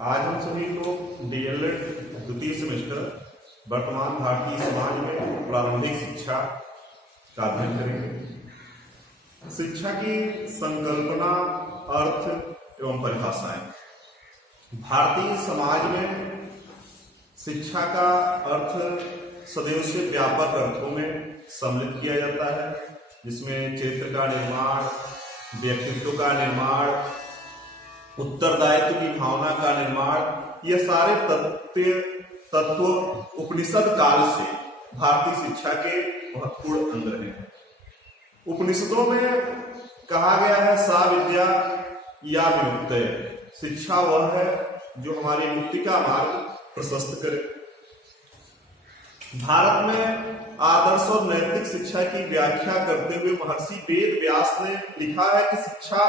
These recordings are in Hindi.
आज हम सभी लोग डीएलएड द्वितीय सेमेस्टर वर्तमान भारतीय समाज में प्रारंभिक शिक्षा का अध्ययन करेंगे। शिक्षा की संकल्पना, अर्थ एवं परिभाषाएं। भारतीय समाज में शिक्षा का अर्थ सदैव से व्यापक अर्थों में सम्मिलित किया जाता है, जिसमें चरित्र का निर्माण, व्यक्तित्व का निर्माण, उत्तरदायित्व की भावना का निर्माण, ये सारे तत्व उपनिषद काल से भारतीय शिक्षा के महत्वपूर्ण अंग रहे हैं। उपनिषदों में कहा गया है सा विद्या या विमुक्तय, शिक्षा वह है जो हमारी मुक्ति का मार्ग प्रशस्त करे। भारत में आदर्श और नैतिक शिक्षा की व्याख्या करते हुए महर्षि वेद व्यास ने लिखा है कि शिक्षा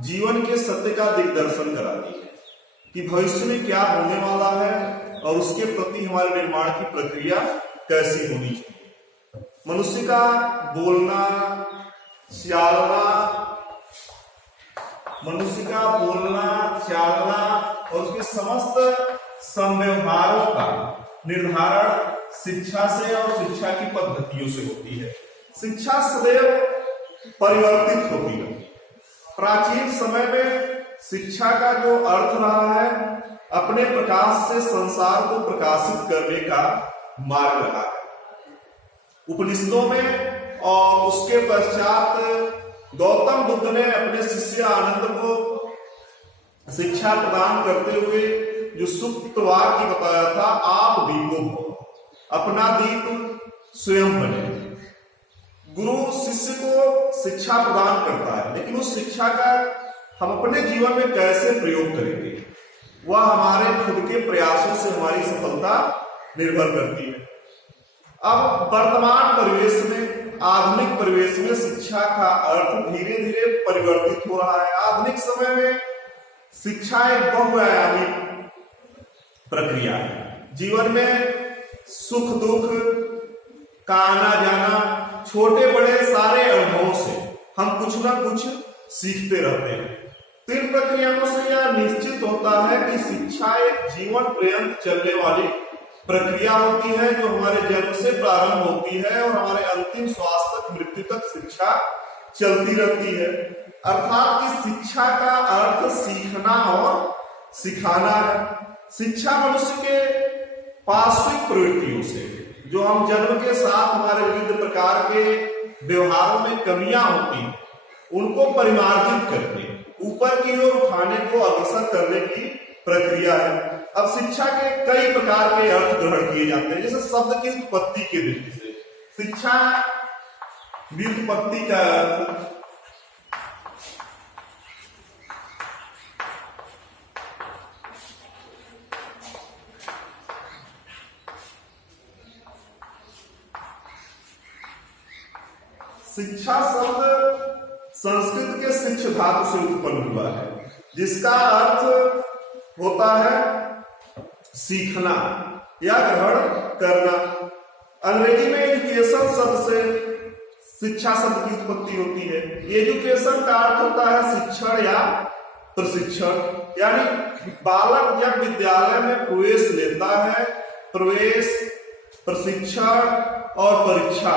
जीवन के सत्य का दिग्दर्शन कराती है कि भविष्य में क्या होने वाला है और उसके प्रति हमारे निर्माण की प्रक्रिया कैसी होनी चाहिए। मनुष्य का बोलना, चालना और उसके समस्त संव्यवहारों का निर्धारण शिक्षा से और शिक्षा की पद्धतियों से होती है। शिक्षा सदैव परिवर्तित होती है। प्राचीन समय में शिक्षा का जो अर्थ रहा है, अपने प्रकाश से संसार को प्रकाशित करने का मार्ग रहा है। उपनिषदों में और उसके पश्चात गौतम बुद्ध ने अपने शिष्य आनंद को शिक्षा प्रदान करते हुए जो सूक्त वाक्य बताया था, आप दीपो हो, अपना दीप स्वयं बने। गुरु शिष्य को शिक्षा प्रदान करता है, लेकिन उस शिक्षा का हम अपने जीवन में कैसे प्रयोग करेंगे, वह हमारे खुद के प्रयासों से हमारी सफलता निर्भर करती है। अब वर्तमान परिवेश में, आधुनिक परिवेश में शिक्षा का अर्थ धीरे धीरे परिवर्तित हो रहा है। आधुनिक समय में शिक्षा एक बहुआयामी प्रक्रिया है। जीवन में सुख दुख का आना जाना, छोटे बड़े सारे अनुभवों से हम कुछ ना कुछ सीखते रहते हैं। तो इन प्रक्रियाओं से यह निश्चित होता है कि शिक्षा एक जीवन पर्यंत चलने वाली प्रक्रिया होती है, जो हमारे जन्म से प्रारंभ होती है और हमारे अंतिम श्वास तक, मृत्यु तक शिक्षा चलती रहती है। अर्थात कि शिक्षा का अर्थ सीखना और सिखाना है। शिक्षा मनुष्य के पार्श्विक प्रवृत्तियों से, जो हम जन्म के साथ हमारे विविध प्रकार के व्यवहारों में कमियां होती हैं, उनको परिमार्जित करके ऊपर की ओर उठाने को अग्रसर करने की प्रक्रिया है। अब शिक्षा के कई प्रकार के अर्थ ग्रहण किए जाते हैं, जैसे शब्द की उत्पत्ति की दृष्टि से शिक्षा व्युत्पत्ति का अर्थ शिक्षा शब्द संस्कृत के शिक्ष धातु से उत्पन्न हुआ है, जिसका अर्थ होता है सीखना या ग्रहण करना। अंग्रेजी में एजुकेशन शब्द से शिक्षा शब्द की उत्पत्ति होती है। एजुकेशन का अर्थ होता है शिक्षण या प्रशिक्षण, यानी बालक जब विद्यालय में प्रवेश लेता है, प्रवेश, प्रशिक्षण और परीक्षा,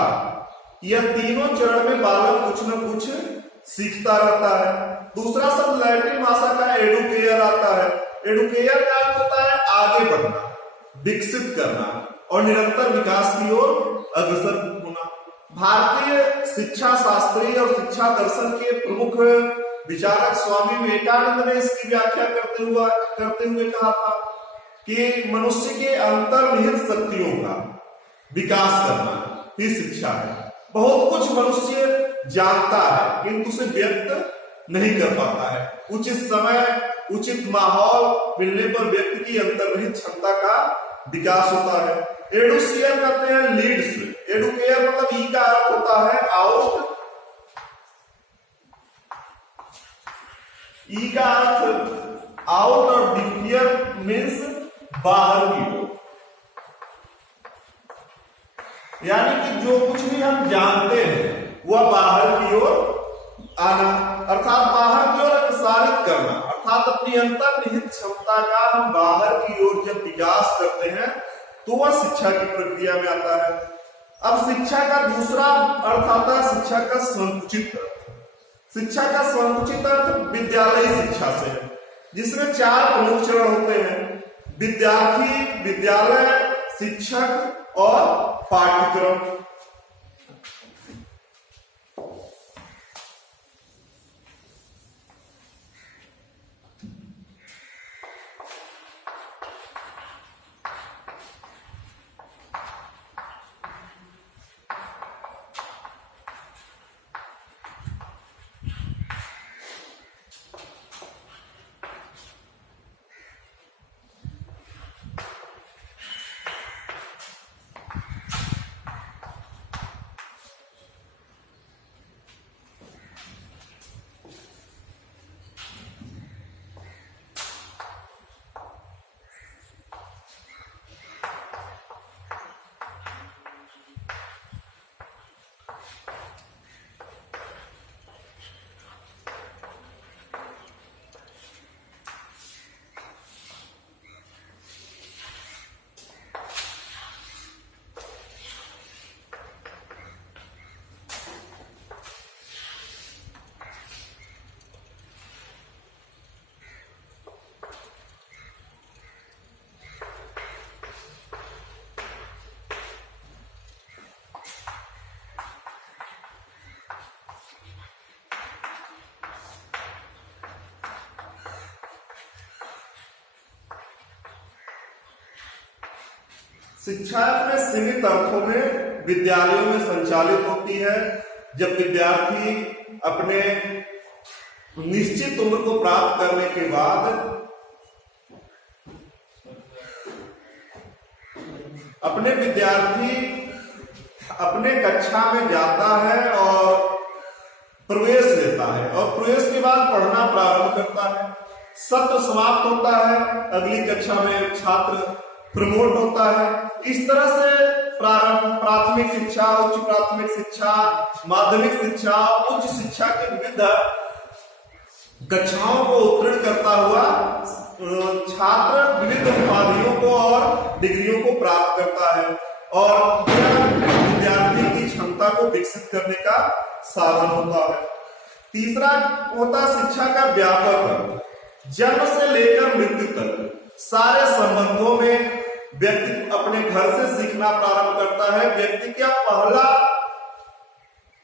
यह तीनों चरण में बालक कुछ न कुछ सीखता रहता है। दूसरा शब्द लैटिन भाषा का एडुकेयर आता है। एडुकेयर का अर्थ होता है आगे बढ़ना, विकसित करना और निरंतर विकास की ओर अग्रसर होना। भारतीय शिक्षा शास्त्री और शिक्षा दर्शन के प्रमुख विचारक स्वामी विवेकानंद ने इसकी व्याख्या करते हुए कहा था कि मनुष्य के अंतर्निहित शक्तियों का विकास करना ही शिक्षा है। बहुत कुछ मनुष्य जानता है, किंतु उसे व्यक्त नहीं कर पाता है। उचित समय, उचित माहौल मिलने पर व्यक्ति की अंतर्निहित क्षमता का विकास होता है। एडुसियर करते हैं लीड्स। एडुकेयर मतलब ई का अर्थ होता है आउट, ई का अर्थ आउट और डिक्लियर मीन्स बाहर की ओर, यानी कि जो कुछ भी हम जानते हैं वह बाहर की ओर आना, अर्थात बाहर की ओर अग्रसरित करना, अर्थात साथ अपनी अंतर्निहित क्षमता का हम बाहर की ओर जब विकास करते हैं तो वह शिक्षा की प्रक्रिया में आता है। अब शिक्षा का दूसरा अर्थ आता है शिक्षा का संकुचित अर्थ। शिक्षा का संकुचित अर्थ विद्यालयी शिक्षा से है, जिसमें 4 प्रमुख चरण होते हैं: विद्यार्थी, विद्यालय, शिक्षक और पाठ्यक्रम। शिक्षा अपने सीमित अर्थों में विद्यालयों में संचालित होती है। जब विद्यार्थी अपने निश्चित उम्र को प्राप्त करने के बाद अपने कक्षा में जाता है और प्रवेश लेता है और प्रवेश के बाद पढ़ना प्रारंभ करता है। सत्र समाप्त होता है, अगली कक्षा में छात्र प्रमोट होता है। इस तरह से प्राथमिक शिक्षा, उच्च प्राथमिक शिक्षा, माध्यमिक शिक्षा, उच्च शिक्षा के विविध कक्षाओं को उत्तीर्ण करता हुआ छात्र विविध उपाधियों को और डिग्रियों को प्राप्त करता है और विद्यार्थी की क्षमता को विकसित करने का साधन होता है। तीसरा होता शिक्षा का व्यापक अर्थ। जन्म से लेकर मृत्यु तक सारे संबंधों में व्यक्ति अपने घर से सीखना प्रारंभ करता है। व्यक्ति का पहला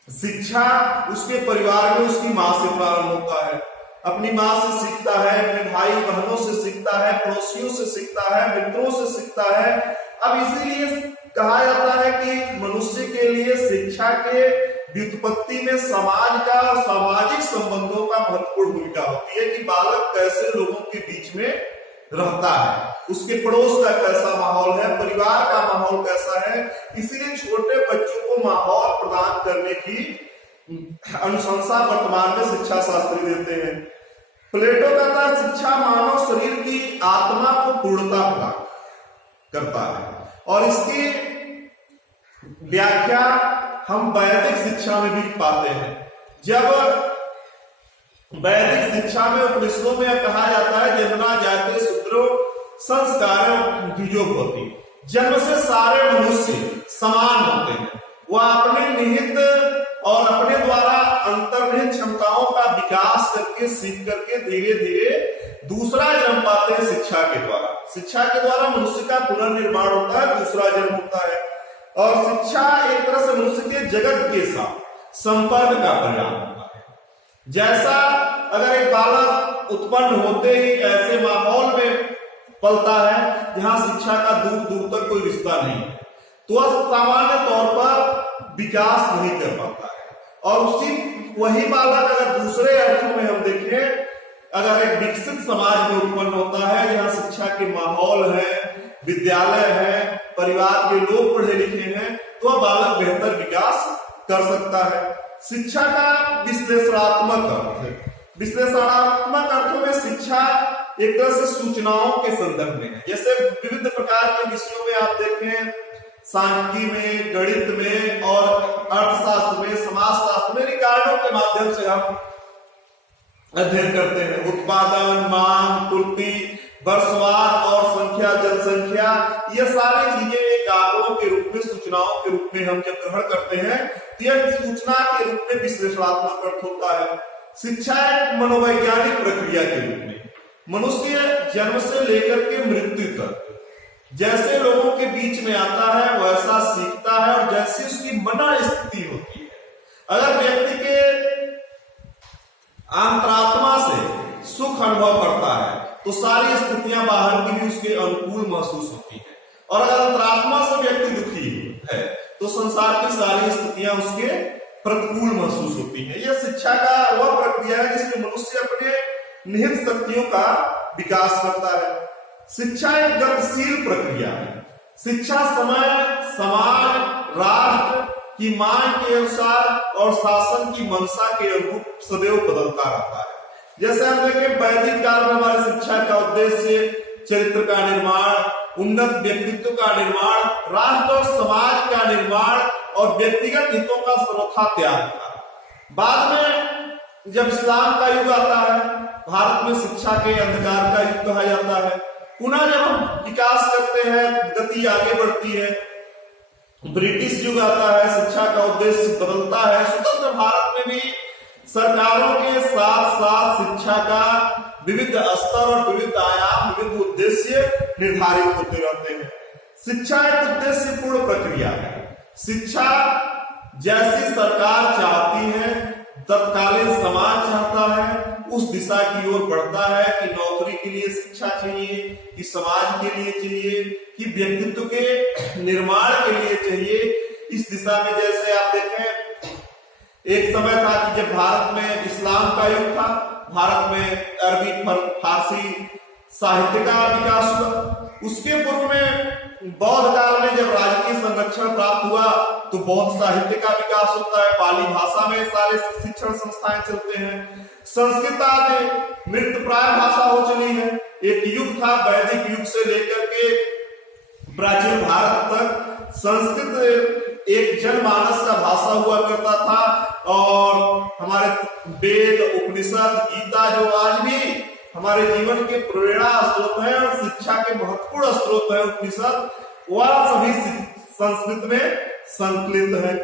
शिक्षा उसके परिवार में उसकी मां से प्रारंभ होता है। अपनी मां से सीखता है, अपने भाई बहनों से सीखता है, पड़ोसियों से सीखता है, मित्रों से सीखता है। अब इसीलिए कहा जाता है कि मनुष्य के लिए शिक्षा के व्युत्पत्ति में समाज का और सामाजिक संबंधों का महत्वपूर्ण भूमिका होती है कि बालक कैसे लोगों के बीच में रहता है, उसके पड़ोस का कैसा माहौल है, परिवार का माहौल कैसा है। इसीलिए छोटे बच्चों को माहौल प्रदान करने की अनुशंसा वर्तमान में शिक्षा शास्त्री देते हैं। प्लेटो कहता है शिक्षा मानव शरीर की आत्मा को पूर्णता प्रदान करता है और इसकी व्याख्या हम वैदिक शिक्षा में भी पाते हैं। जब वैदिक शिक्षा में उपनिषदों में कहा जाता है जन्मना जायते शूद्रो संस्कारो द्विजो भवति, जन्म से सारे मनुष्य समान होते हैं। वह अपने निहित और अपने द्वारा अंतर्निहित क्षमताओं का विकास करके सीख करके धीरे धीरे दूसरा जन्म पाते हैं शिक्षा के द्वारा। शिक्षा के द्वारा मनुष्य का पुनर्निर्माण होता है, दूसरा जन्म होता है। और शिक्षा एक तरह से मनुष्य के जगत के साथ संपर्क का परिणाम होता है। जैसा अगर एक बालक उत्पन्न होते ही ऐसे माहौल में पलता है जहां शिक्षा का दूर दूर तक कोई रिश्ता नहीं है, तो वह सामान्य तौर पर विकास नहीं कर पाता है। और वही बालक अगर दूसरे अर्थों में हम देखें, अगर एक विकसित समाज में उत्पन्न होता है जहां शिक्षा के माहौल है, विद्यालय है, परिवार के लोग पढ़े लिखे हैं, तो वह बालक बेहतर विकास कर सकता है। शिक्षा का विश्लेषणात्मक अर्थ है। विश्लेषणात्मक अर्थों में शिक्षा एक तरह से सूचनाओं के संदर्भ में है। जैसे विविध प्रकार के विषयों में आप देखें, सांख्यिकी में, गणित में और अर्थशास्त्र में, समाजशास्त्र में रिकॉर्डों के माध्यम से हम अध्ययन करते हैं। उत्पादन, मांग, पूर्ति, वर्षवार और संख्या, जनसंख्या, ये सारी चीजें एक आंकड़ों के रूप में, सूचनाओं के रूप में हम जब ग्रहण करते हैं तो यह सूचना के रूप में विश्लेषणात्मक अर्थ होता है। शिक्षा एक मनोवैज्ञानिक प्रक्रिया के रूप में मनुष्य जन्म से लेकर के मृत्यु तक जैसे लोगों के बीच में आता है वैसा सीखता है, और जैसी उसकी मनोस्थिति होती है। अगर व्यक्ति के अंतरात्मा से सुख अनुभव करता है तो सारी स्थितियां बाहर की भी उसके अनुकूल महसूस होती है, और अगर अंतरात्मा से व्यक्ति दुखी है तो संसार की सारी स्थितियां उसके प्रतिकूल महसूस होती है। यह शिक्षा का वह प्रक्रिया है जिसमें मनुष्य अपने निहित शक्तियों का विकास करता है। शिक्षा एक गतिशील प्रक्रिया है। शिक्षा समय, समाज, राष्ट्र की मांग के अनुसार और शासन की मंशा के अनुरूप सदैव बदलता रहता है। जैसे हम देखें, वैदिक काल में हमारी शिक्षा का उद्देश्य चरित्र का निर्माण, उन्नत व्यक्तित्व का निर्माण, राष्ट्र और समाज का निर्माण और व्यक्तिगत हितों का सर्वथा त्याग था। बाद में जब इस्लाम का युग आता है, भारत में शिक्षा के अंधकार का युग कहा जाता है। पुनः जब हम विकास करते हैं, गति आगे बढ़ती है, ब्रिटिश युग आता है, शिक्षा का उद्देश्य बदलता है। स्वतंत्र भारत में भी सरकारों के साथ साथ शिक्षा का विविध स्तर और विविध आयाम, विविध उद्देश्य निर्धारित होते रहते हैं। शिक्षा एक उद्देश्यपूर्ण प्रक्रिया है। शिक्षा जैसी सरकार चाहती है, तत्कालीन समाज चाहता है, उस दिशा की ओर बढ़ता है कि नौकरी के लिए शिक्षा चाहिए, कि समाज के लिए चाहिए, कि व्यक्तित्व के निर्माण के लिए चाहिए। इस दिशा में जैसे आप देखें, एक समय था कि जब भारत में इस्लाम का युग था, भारत में अरबी, फारसी साहित्य का विकास हुआ। उसके पूर्व में बौद्ध काल में जब राजकीय संरक्षण प्राप्त हुआ तो बौद्ध साहित्य का विकास होता है, पाली भाषा में सारे शिक्षण संस्थाएं चलते हैं। संस्कृत आदि मृतप्राय भाषा हो चली है। एक युग था वैदिक युग से लेकर के प्राचीन भारत तक संस्कृत एक जनमानस का भाषा हुआ करता था, और हमारे वेद, उपनिषद, गीता जो आज भी हमारे जीवन के प्रेरणा स्रोत है और शिक्षा के महत्वपूर्ण स्रोत है, उपनिषद, वह सभी संस्कृत में संकलित है।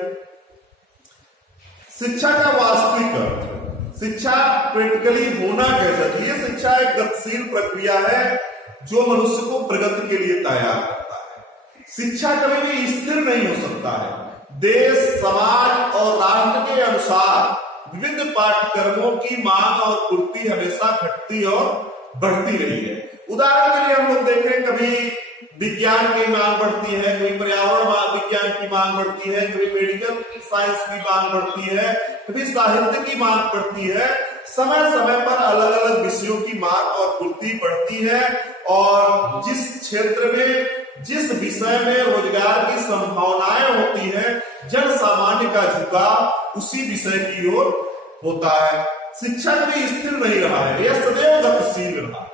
शिक्षा का वास्तविक अर्थ, शिक्षा प्रैक्टिकली होना कैसा चाहिए। शिक्षा एक गतिशील प्रक्रिया है जो मनुष्य को प्रगति के लिए तैयार करता है। शिक्षा कभी भी स्थिर नहीं हो सकता है। देश, समाज और राष्ट्र के अनुसार विविध पाठ्यक्रमों की मांग और पूर्ति हमेशा घटती और बढ़ती रही है। उदाहरण के लिए हम लोग देखें, कभी विज्ञान की मांग बढ़ती है, कभी पर्यावरण विज्ञान की मांग बढ़ती है, कभी मेडिकल साइंस की मांग बढ़ती है, कभी साहित्य की मांग बढ़ती है। समय समय पर अलग अलग विषयों की मांग और पूर्ति बढ़ती है, और जिस क्षेत्र में, जिस विषय में रोजगार की संभावनाएं होती है, जन सामान्य का झुकाव उसी विषय की ओर होता है। शिक्षा कभी स्थिर नहीं रहा है, यह सदैव गतिशील रहा है।